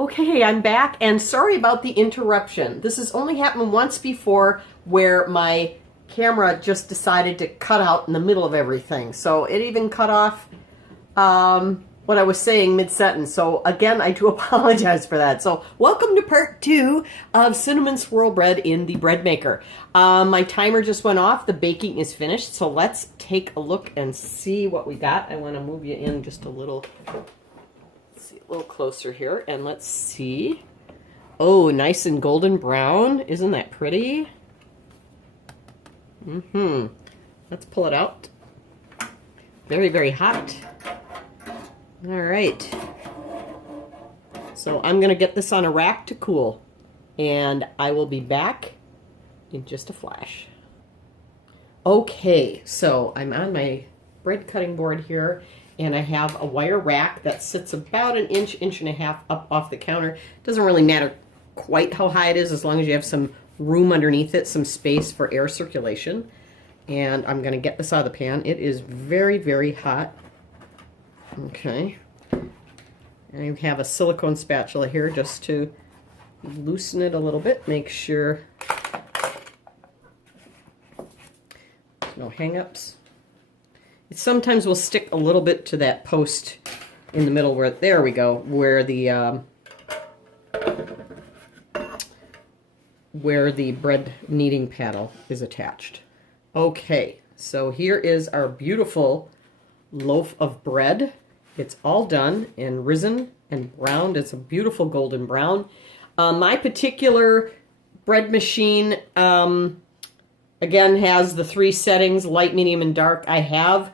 Okay, I'm back, and sorry about the interruption. This has only happened once before where my camera just decided to cut out in the middle of everything. So it even cut off what I was saying mid-sentence. So again, I do apologize for that. So welcome to part 2 of cinnamon swirl bread in the bread maker. My timer just went off. The baking is finished. So let's take a look and see what we got. I want to move you in just a little closer here, and let's see. Oh, nice and golden brown. Isn't that pretty? Let's pull it out. Very, very hot. All right. So I'm going to get this on a rack to cool, and I will be back in just a flash. Okay, so I'm on my bread cutting board here, and I have a wire rack that sits about an inch, inch and a half up off the counter. Doesn't really matter quite how high it is as long as you have some room underneath it, some space for air circulation. And I'm going to get this out of the pan. It is very, very hot. Okay. And I have a silicone spatula here just to loosen it a little bit. Make sure there's no hang-ups. It sometimes will stick a little bit to that post in the middle where, there we go, where the bread kneading paddle is attached. Okay, so here is our beautiful loaf of bread. It's all done and risen and browned. It's a beautiful golden brown. My particular bread machine, again, has the 3 settings, light, medium, and dark. I have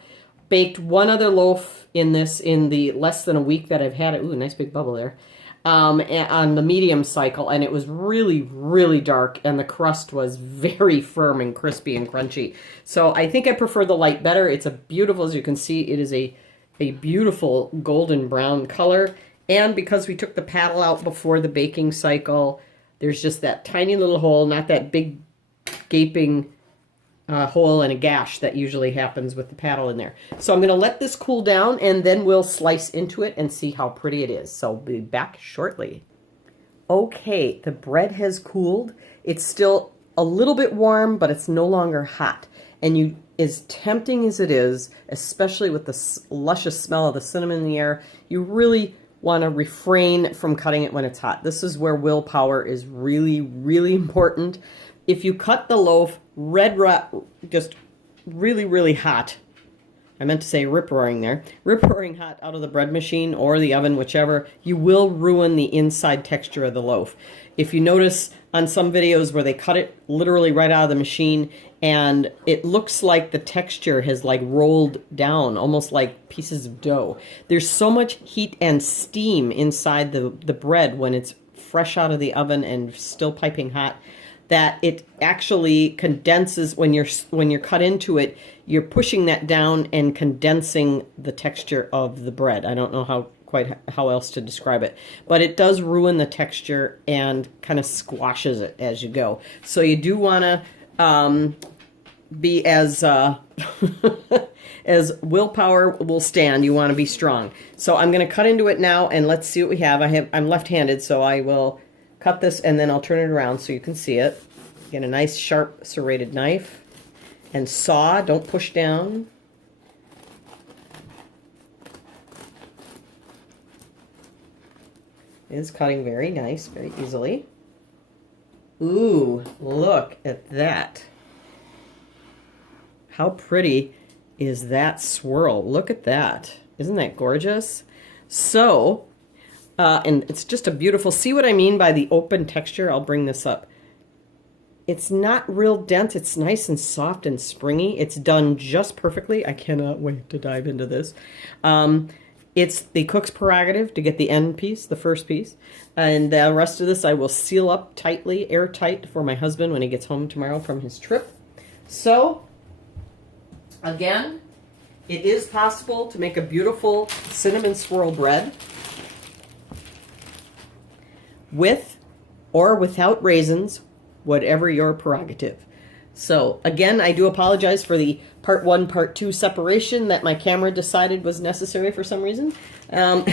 baked one other loaf in this in the less than a week that I've had it. Ooh, nice big bubble there. On the medium cycle, and it was really, really dark, and the crust was very firm and crispy and crunchy. So I think I prefer the light better. It's a beautiful, as you can see, it is a beautiful golden brown color. And because we took the paddle out before the baking cycle, there's just that tiny little hole, not that big gaping hole and a gash that usually happens with the paddle in there. So I'm going to let this cool down, and then we'll slice into it and see how pretty it is. So I'll be back shortly. Okay, the bread has cooled. It's still a little bit warm, but it's no longer hot. And as tempting as it is, especially with the luscious smell of the cinnamon in the air, you really want to refrain from cutting it when it's hot. This is where willpower is really, really important. If you cut the loaf just really, really hot, I meant to say rip-roaring there, rip-roaring hot out of the bread machine or the oven, whichever, you will ruin the inside texture of the loaf. If you notice on some videos where they cut it literally right out of the machine, and it looks like the texture has like rolled down, almost like pieces of dough. There's so much heat and steam inside the bread when it's fresh out of the oven and still piping hot, that it actually condenses when you're cut into it. You're pushing that down and condensing the texture of the bread. I don't know quite how else to describe it, but it does ruin the texture and kind of squashes it as you go. So you do want to be as as willpower will stand. You want to be strong. So I'm going to cut into it now, and let's see what we have. I'm left-handed, so I will cut this, and then I'll turn it around so you can see it. Get a nice sharp serrated knife and saw. Don't push down. It is cutting very nice, very easily. Ooh, look at that. How pretty is that swirl? Look at that. Isn't that gorgeous? So, and it's just a beautiful, see what I mean by the open texture? I'll bring this up. It's not real dense. It's nice and soft and springy. It's done just perfectly. I cannot wait to dive into this. It's the cook's prerogative to get the end piece, the first piece. And the rest of this I will seal up tightly, airtight, for my husband when he gets home tomorrow from his trip. So, again, it is possible to make a beautiful cinnamon swirl bread with or without raisins, whatever your prerogative. So again, I do apologize for the part 1, part 2 separation that my camera decided was necessary for some reason. And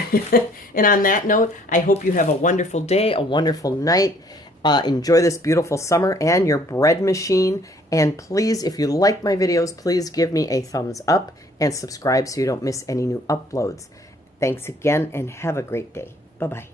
on that note, I hope you have a wonderful day, a wonderful night. Enjoy this beautiful summer and your bread machine. And please, if you like my videos, please give me a thumbs up and subscribe so you don't miss any new uploads. Thanks again and have a great day. Bye-bye.